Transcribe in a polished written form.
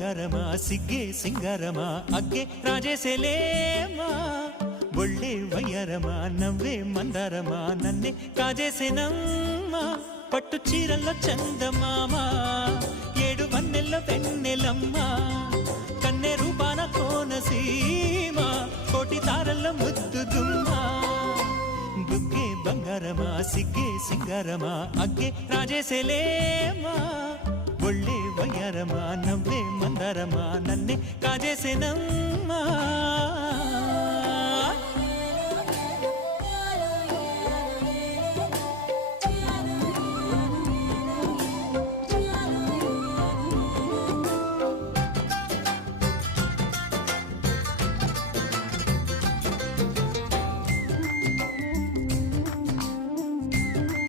ಬಂಗಾರಮ ಸಿಗ್ಗೆ ಸಿಂಗಾರಮ ಅಗ್ಗೆ ರಾಜೇಸೆಲೇಮಾ ಒಳ್ಳೆ ವಯ್ಯಾರಮ ನವ್ವే మందారమ నన్నే కాజేసేనమ్మ పట్టు చీరల్లో చందమామ ఏడు వన్నెల్లో వెన్నెలమ్మ కన్నె రూపాన కోనసీమ కోటి తారల్లో ముద్దుదుమ్మ బుగ్గే ಬಂಗಾರಮ సిಗ್ಗೆ ಸಿಂಗಾರಮ అಗ್ಗೆ రాజేసెలేమా ಒಳ್ಳೆ ವಯ್ಯಾರಮ ನವ್ವే మందారమ నన్నే కాజేసేనమ్మ